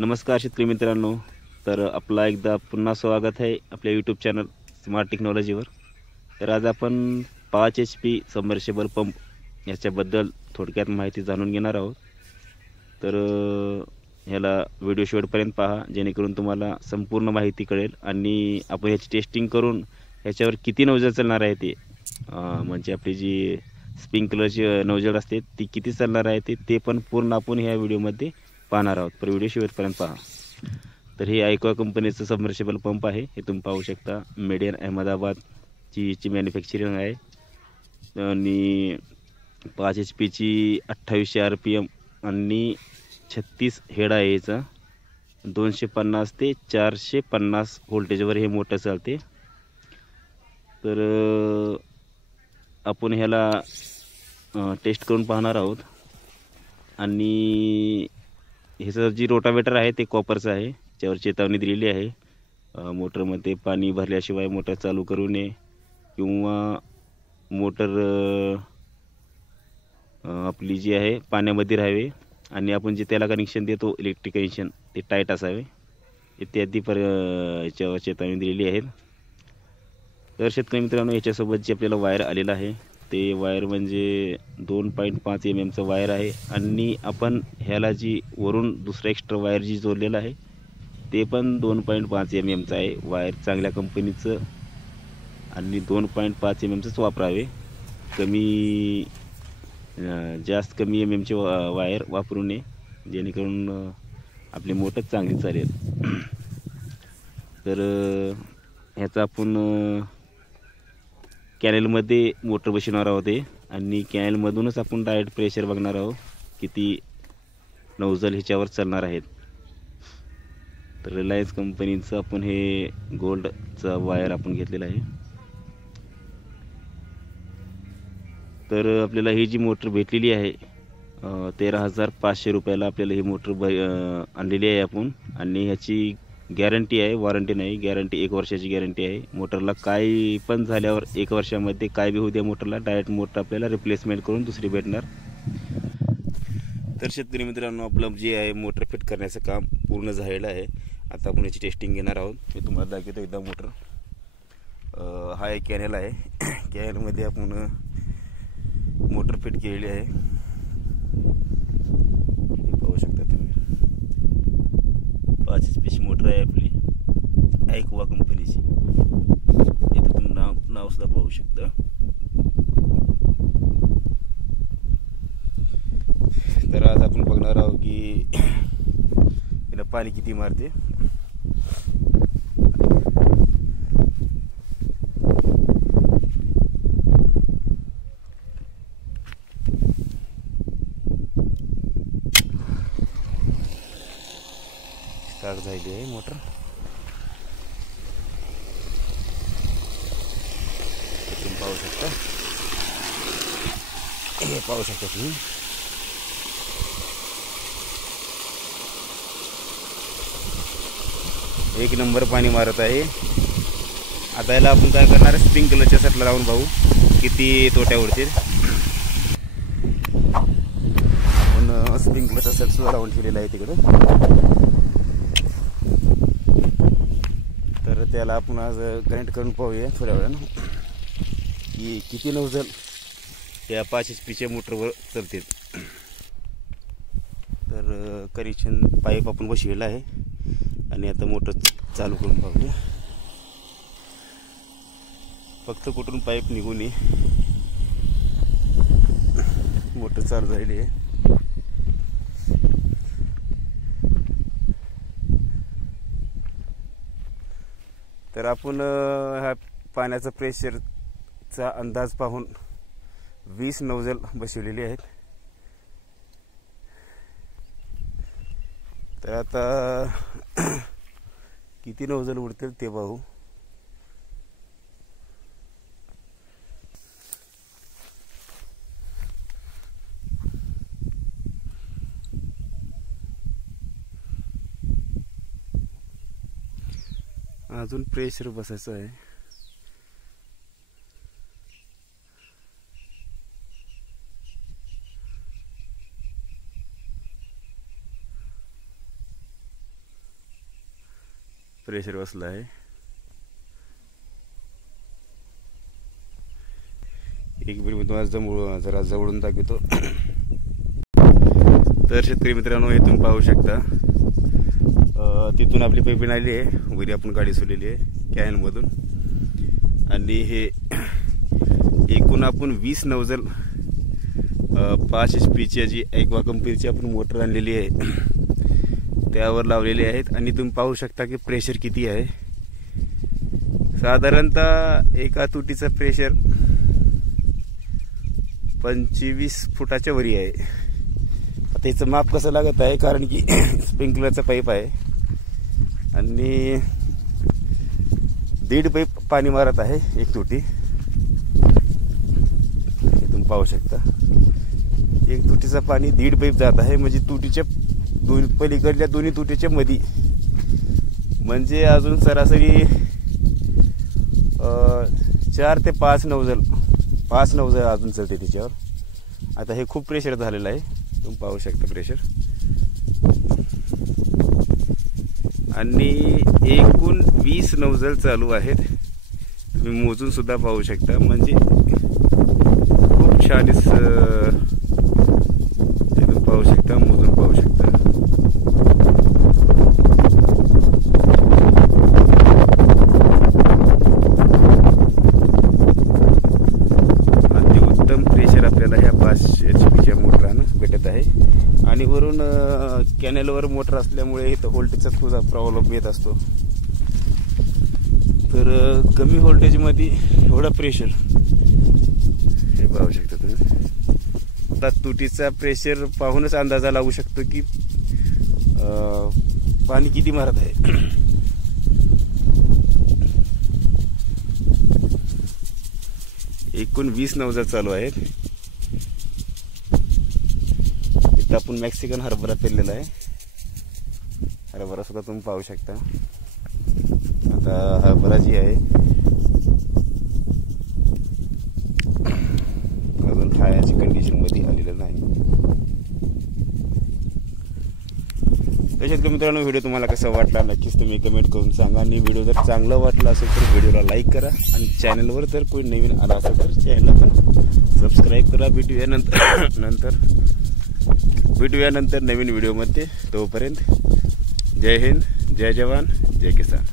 नमस्कार शेतकरी मित्रांनो. तर आपला एकदा पुन्हा स्वागत आहे आपल्या यूट्यूब चॅनल स्मार्ट टेक्नॉलॉजीवर. तर आज आपण 5 HP सबमर्शिबल पंप याच्याबद्दल थोडक्यात माहिती जाणून घेणार आहोत. तर ह्याला व्हिडिओ शेवटपर्यंत पहा, जेणेकरून तुम्हाला संपूर्ण माहिती कळेल आणि आपण ह्याची टेस्टिंग करून ह्याच्यावर किती नोजल चालणार आहे ते म्हणजे आपली जी स्प्रिंकलरची नोजल असते ती किती चालणार आहे ते पण पूर्ण आपण ह्या व्हिडिओमध्ये पाहणार आहोत. तर व्हिडिओ शेवटपर्यंत पहा. तर हे आयक्वा कंपनीचं सबमर्शिबल पंप आहे. हे तुम्ही पाहू शकता. मेड इन अहमदाबादची ची मॅन्युफॅक्चरिंग आहे आणि 5 HP ची 2800 RPM आणि 36 हेड आहे याचा. 250 ते 450 व्होल्टेजवर हे मोटर चालते. तर आपण ह्याला टेस्ट करून पाहणार आहोत. आणि ह्याचं जी रोटावेटर आहे ते कॉपरचं आहे, ज्यावर चेतावणी दिलेली आहे. मोटरमध्ये पाणी भरल्याशिवाय मोटर चालू करू नये किंवा मोटर आपली जी आहे पाण्यामध्ये राहावे आणि आपण जे त्याला कनेक्शन देतो इलेक्ट्रिक कनेक्शन ते टाईट असावे इत्यादी याच्यावर चेतावणी दिलेली आहे. तर शेतकरी मित्रांनो, याच्यासोबत जे आपल्याला वायर आलेलं आहे ते वायर म्हणजे 2.5 mm वायर आहे आणि आपण ह्याला जी वरून दुसरं एक्स्ट्रा वायर जी जोडलेलं आहे ते पण 2.5 mm आहे. वायर चांगल्या कंपनीचं आणि 2.5 mmचंच वापरावे. जास्त कमी MM चे वायर वापरू नये, जेणेकरून आपली मोटर चांगली चालेल. तर ह्याचा आपण कॅनेलमध्ये मोटर बसवणार आहोत आणि कॅनेलमधूनच आपण डायरेक्ट प्रेशर बघणार आहोत किती नोझल ह्याच्यावर चालणार आहेत. तर रिलायन्स कंपनीचं आपण हे गोल्डचा वायर आपण घेतलेला आहे. तर आपल्याला ही जी मोटर भेटलेली आहे 13,500 रुपयाला आपल्याला ही मोटर आणलेली आहे आपण. आणि ह्याची गॅरंटी आहे, वॉरंटी नाही. गॅरंटी 1 वर्षाची गॅरंटी आहे. मोटरला काही पण झाल्यावर 1 वर्षामध्ये काय बी होऊ द्या मोटरला, डायरेक्ट मोटर आपल्याला रिप्लेसमेंट करून दुसरी भेटणार. तर शेतकरी मित्रांनो, आपलं जे आहे मोटर फिट करण्याचं काम पूर्ण झालेलं आहे. आता आपण याची टेस्टिंग घेणार आहोत. मी तुम्हाला दाखवतो एकदा मोटर. हा एक कॅनेल आहे. कॅनेलमध्ये आपण मोटर फिट केलेली आहे. हे पाहू शकता तुम्ही. 5 HP मोटर आहे आपली आयक्वा कंपनीची. इथे तुम्ही नाव सुद्धा पाहू शकता. तर आज आपण बघणार आहोत की हिला पाणी किती मारते. स्टार्ट झाली आहे मोटर. तुम्ही पाहू शकता. हे पाहू शकता तुम्ही. एक नंबर पाणी मारत आहे. आता याला आपण काय करणार आहे, स्प्रिंकलरच्या सेटला लावून पाहू किती तोट्या उडतील. आपण स्प्रिंकलरचा सेट सुद्धा लावून ठेवलेला आहे तिकडं. तर त्याला आपण आज कनेक्ट करून पाहूया थोड्या वेळानं की किती नोझल त्या 5 HPच्या मोटरवर चालतील. तर कनेक्शन पाईप आपण बसवलेला आहे आणि आता मोटर चालू करून पाहूया. फक्त कुठून पाईप निघू नये. मोटर चालू झालेली आहे. तर आपण ह्या पाण्याचा प्रेशरचा अंदाज पाहून 20 नोझल बसवलेली आहेत. तर आता किती नोझल उडतील ते पाहू. अजून प्रेशर बसायचं आहे. प्रेशर बसला आहे. एक मिनिट मी तुम्हाला जरा जवळून दाखवतो. तर शेतकरी मित्रांनो, हे तुम्ही पाहू शकता. तिथून आपली पाईपलाईन आली आहे, वरी आपण गाडी सोडलेली आहे कॅनमधून. आणि हे एकूण आपण 20 नवजल 5 HP जी ॲग्वा कंपनीची आपण मोटर आणलेली आहे त्यावर लावलेली आहेत. आणि तुम्ही पाहू शकता की प्रेशर किती आहे. साधारणतः एका तुटीचं प्रेशर 25 फुटाच्या वरी आहे. आता याचं माप कसं लागत आहे, कारण की स्प्रिंकलरचा पाईप आहे आणि 1.5 पाईप पाणी मारत आहे एक तुटी. तुम्ही पाहू शकता एक तुटीचं पाणी 1.5 पाईप जात आहे. म्हणजे तुटीच्या पलीकडल्या दोन्ही तुटीच्या मध्ये, म्हणजे अजून सरासरी 4 ते 5 नवजल अजून चालते तिच्यावर. आता हे खूप प्रेशर झालेलं आहे, तुम्ही पाहू शकता प्रेशर. आणि एकूण 20 नवजल चालू आहेत. तुम्ही मोजून सुद्धा पाहू शकता. म्हणजे खूप छान तुम्ही पाहू शकता, मोजून पाहू शकता. अतिउत्तम प्रेशर आपल्याला ह्या 5 HP मोटरानं भेटत आहे. आणि वरून कॅनेलवर मोटर असल्यामुळे इथं व्होल्टेजचा सुद्धा प्रॉब्लेम येत असतो. तर कमी व्होल्टेजमध्ये एवढा प्रेशर हे पाहू शकता तुम्ही. आता तुटीचा प्रेशर पाहूनच अंदाजा लागू शकतो की पाणी किती मारत आहे. एकूण 20 नवजल चालू आहेत. इथं आपण मेक्सिकन हरभरा पेरलेला आहे. हरभरा सुद्धा तुम्ही पाहू शकता. आता हरभरा जी आहे अजून खाण्याची कंडिशन मध्ये आलेलं नाही. तसेच मित्रांनो, व्हिडिओ तुम्हाला कसा वाटला नक्कीच तुम्ही कमेंट करून सांगा. आणि व्हिडिओ जर चांगला वाटला असेल तर व्हिडिओला लाईक करा. आणि चॅनलवर जर कोणी नवीन आला असेल तर चॅनलला पण सबस्क्राईब करा. भेटूया नंतर नवीन व्हिडिओमध्ये. तोपर्यंत जय हिंद, जय जवान, जय किसान.